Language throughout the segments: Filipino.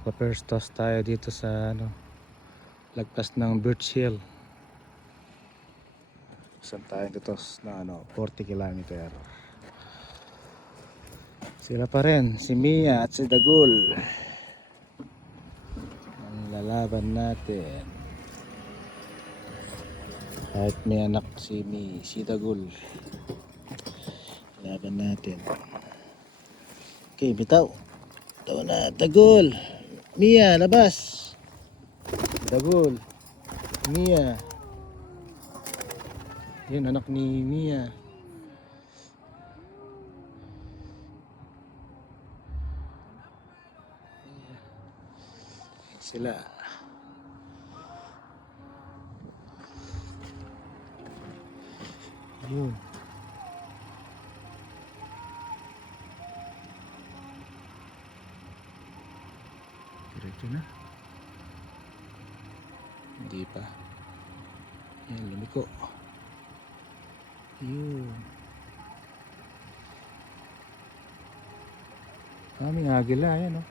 Pa-first toss tayo dito sa lagpas ng Birch Hill. Saan tayo totos na 40 kilometer. Sila pa rin, si Mia at si Dagul. Ang lalaban natin. Kahit may anak si Dagul. Laban natin. Okay, bitaw. Bitaw na, Dagul. Mia, labas. Dagul. Mia. Yun, anak ni Mia. Sila. Yun. Diretso na. Hindi pa. Yan, lumiko. Yun. Kaming agila, yan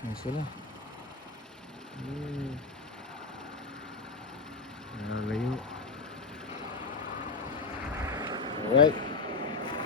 Yan sila.